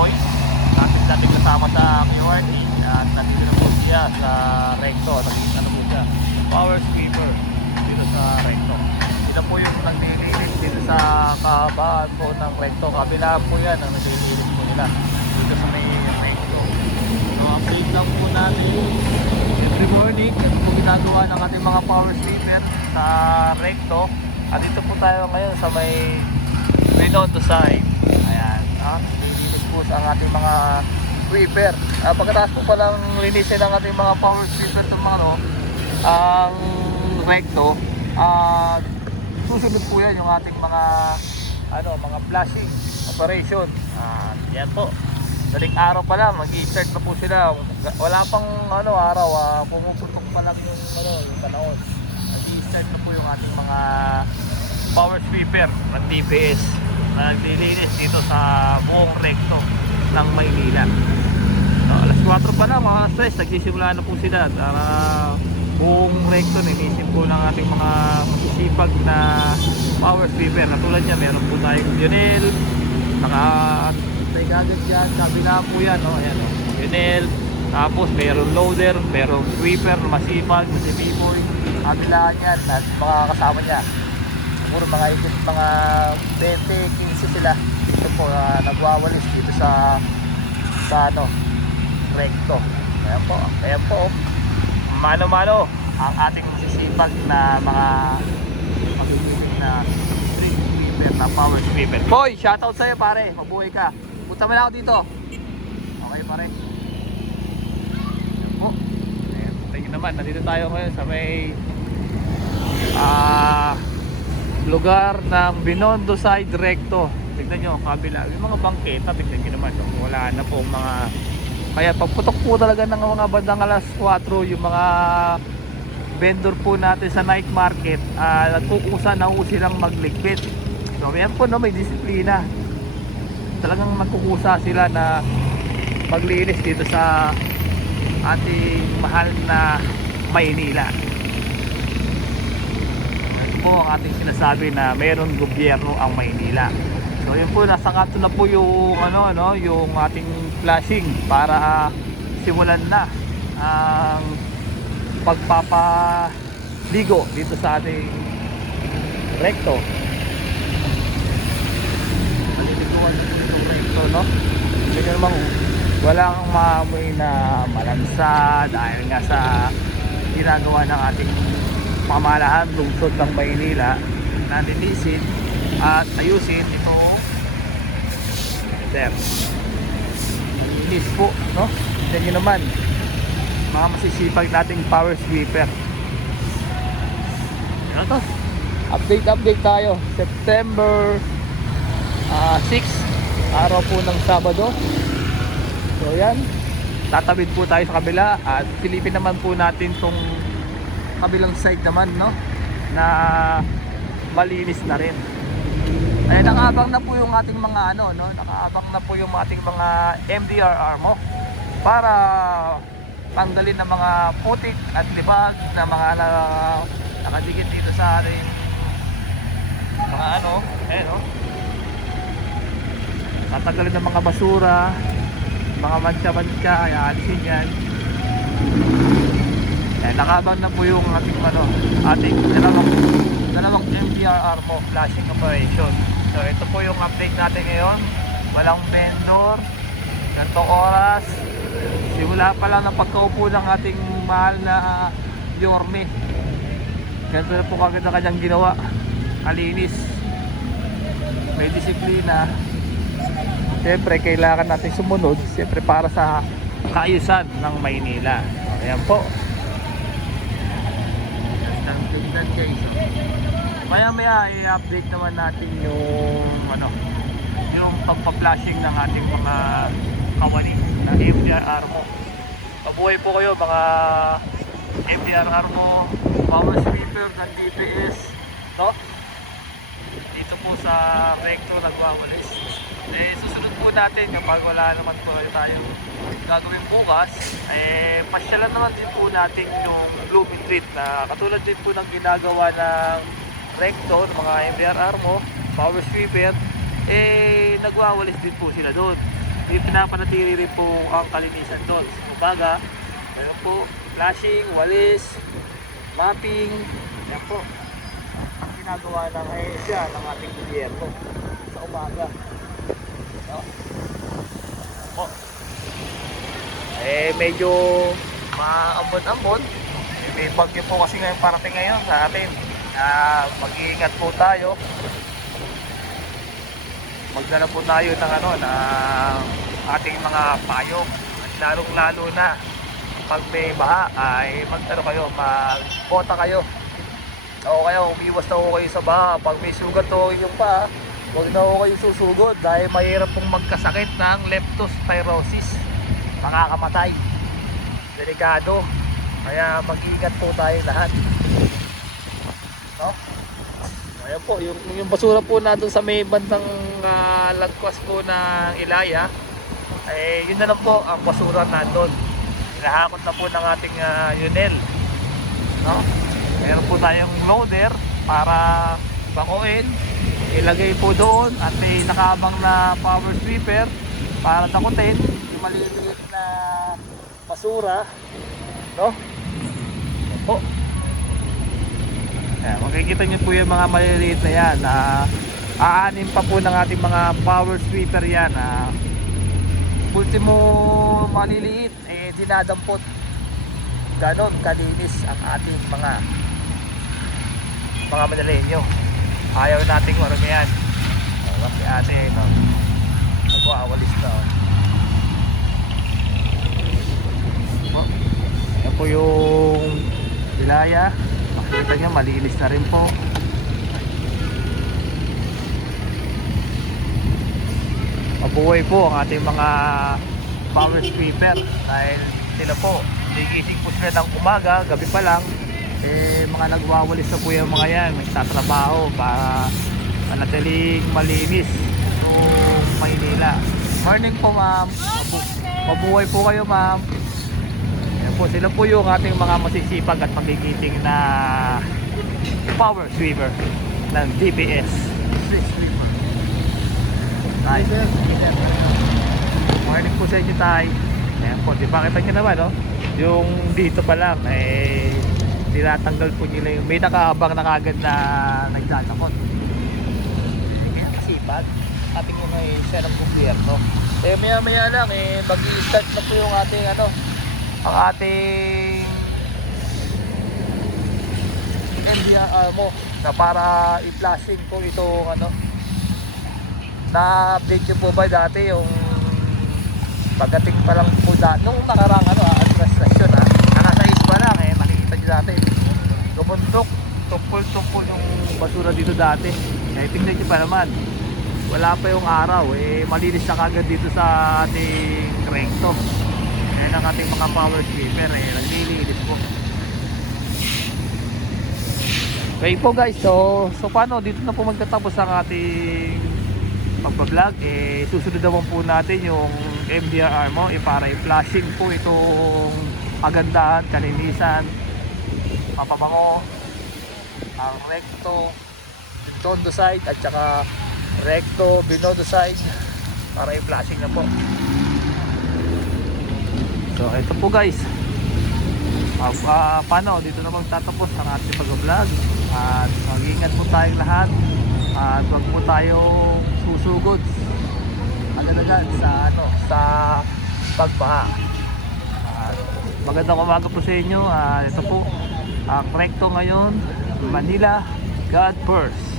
Pipoy. Natin dating kasama sa QRT. At nandito na po siya sa Recto. Naging ano po siya. Power sweeper dito sa Recto. Sila po yung naglilinis dito sa kahabaan po ng Recto. Kabilaan po yan ang naglilinis po nila. Dito sa may Recto. So update lang po natin every morning. Ito po ginagawa ng ating mga power sweeper sa Recto. At dito po tayo ngayon sa may Renoto side. Ayan. Ah, po sa ating mga sweeper. Ah, pagkatapos po palang linisin ng ating mga power sweeper tomorrow, ang recto, ah, susunod po yan yung ating mga ano, mga flashing operation. Ah, yan po. Daling araw pa lang, mag-i-start na po sila. Wala pang ano, araw, ah, pumuputok pa lang yung, ano, yung panahon. Mag-i-start na po yung ating mga power sweeper ng TPS naglilinis dito sa buong recto ng Maynila. So, alas 4 pa na mga stress, nagsisimula na po sila para buong recto nilisip po ng ating mga masisipag na power sweeper. Katulad niya, meron po tayong Lionel, naka may gadget yan, kabila po yan, no? Ayan, no? Lionel, tapos meron loader, meron sweeper, masipag, masipipoy, kabilaan yan, at mga kasama niya siguro mga ikot mga 20, 15 sila. Dito po ah, nagwawalis dito sa sa ano recto kaya po kaya po mano-mano ang ating masisipag na mga masisipag na street sweeper na power sweeper. Boy, shoutout sa'yo pare. Mabuhay ka. Punta mo na ako dito. Okay pare. Yan po. Ayan, tingin naman. Nandito tayo ngayon sa may ah lugar ng Binondo side recto. Tignan nyo, kabila. Yung mga bangketa, tignan nyo naman. Wala na po mga... Kaya pagputok po talaga ng mga bandang alas 4, yung mga vendor po natin sa night market, uh, nagkukusa na po silang magligpit. So, yan po, no, may disiplina. Talagang nagkukusa sila na maglinis dito sa ating mahal na Maynila po ang ating sinasabi na mayroong gobyerno ang Maynila. So yun po nasa kanto na po yung ano ano yung ating flashing para ah, simulan na ang pagpapaligo dito sa ating recto. Paliliguan na itong recto no. Hindi namang wala kang maamoy na malansa dahil nga sa ginagawa ng ating pamalahan lungsod ng Maynila. Na linisin at ayusin ito. Sir. Linis po no? Yan yun naman. Mga masisipag nating power sweeper. Ano to? Update update tayo. September ah, 6 araw po ng Sabado. So yan. Tatawid po tayo sa kabila at silipin naman po natin tong kabilang side naman no? Na malinis na rin. Ay nakaabang na po yung ating mga ano no? Nakaabang na po yung ating mga MDRR mo para tanggalin ng mga putik at libag na mga na, nakadikit dito sa ating mga ano eh no? Tatanggalin ng mga basura mga mancha-mancha ay alisin yan nakabang na po yung ating ano, ating dalawang dalawang MDRR mo flashing operation. So ito po yung update natin ngayon. Walang vendor. Ganto oras. Simula pa lang ng pagkaupo ng ating mahal na Yorme. Ganito na po kagad na kanyang ginawa. Kalinis. May disiplina. Siyempre, kailangan natin sumunod. Siyempre, para sa kaayusan ng Maynila. Ayan po ng tignan guys. Maya maya i-update naman natin yung ano yung pagpa-flashing ng ating mga kawani na MDRR mo. Mabuhay po kayo mga MDRR mo, power sweeper ng DPS, no? Dito po sa recto nagwawalis. Eh, susunod po natin kapag wala naman po tayong gagawin bukas, eh, pasyalan naman din po natin yung blooming treat na katulad din po ng ginagawa ng recto, ng mga MBRR mo, power sweeper, eh nagwawalis din po sila doon. Yung pinapanatili rin po ang kalinisan doon. Kumbaga, meron po flashing, walis, mapping, yan po. Ang ginagawa ng ahensya ng ating gobyerno sa umaga. No? Po. Eh, medyo maambon-ambon. Eh, May bagyo po kasi ngayon parating ngayon sa atin. Ah, mag-iingat po tayo. Magdala po tayo ng ano, ng ating mga payo. At lalong-lalo na pag may baha ay magtano kayo, magbota kayo. O kaya umiwas na kayo sa baha. Pag may sugat ho yung paa, huwag na kayo susugod dahil mahirap pong magkasakit ng leptospirosis. Makakamatay. Delikado. Kaya mag-ingat po tayo lahat. No? Ayan po, yung, yung basura po na doon sa may bandang ah, lagpas po ng Ilaya, eh yun na lang po ang basura na doon. Hinahakot na po ng ating uh, Yunel. No? Meron po tayong loader para bakuin, ilagay po doon at may nakabang na power sweeper para takutin maliliit na basura. No? Po. Ayan, makikita nyo po yung mga maliliit na yan. na aanin pa po ng ating mga power sweeper yan. na ultimo maliliit, eh dinadampot. Ganon kalinis ang ating mga mga madalenyo. Ayaw nating marami yan. O, si ate, no? Ito po, awalis na. oh. Po. Ayan po yung bilaya. Makikita nyo, malinis na rin po. Mabuhay po ang ating mga power sweeper dahil sila po, gigising po sila ng umaga, gabi pa lang, eh mga nagwawalis na po yung mga yan, nagtatrabaho para manatiling malinis yung Maynila. Morning po ma'am. Mabu- Mabuhay po kayo ma'am. Po, sila po yung ating mga masisipag at magigiting na power sweeper ng DBS. Tay. Morning po sa inyo tay. Ayan po, di ba kita nyo naman no? Yung dito pa lang, eh, tinatanggal po nila yung may nakaabang na kagad na nagdadakot. Kaya kasipag, ating yung may siya ng gobyerno. Eh maya maya lang, eh, mag-i-start na po yung ating ano, ang ating NDR mo na para i-flashing po itong ano na-update po ba dati yung pagdating pa lang po da nung nakarang ano ah, administrasyon ha nakasais pa lang eh makikita nyo dati. Lumundok tumpul-tumpul yung basura dito dati. Eh tingnan nyo pa naman wala pa yung araw eh malinis na kagad dito sa ating recto eh ng ating mga power sweeper eh naglilinis po. Okay po guys, so, so paano? Dito na po magtatapos ang ating pagbablog. Eh susunod naman po natin yung MDR mo. Eh, para i-flashing po itong kagandahan, kalinisan papabango ang recto binondo side at saka recto binondo side para i-flashing na po so ito po guys. Uh, uh, paano? Dito na magtatapos ang ating pag-vlog. At mag-ingat po tayong lahat. At huwag po tayong susugod. Agad-agad sa ano? Sa pagbaha. At magandang umaga po sa inyo. At ito po ang recto ngayon. Manila. God first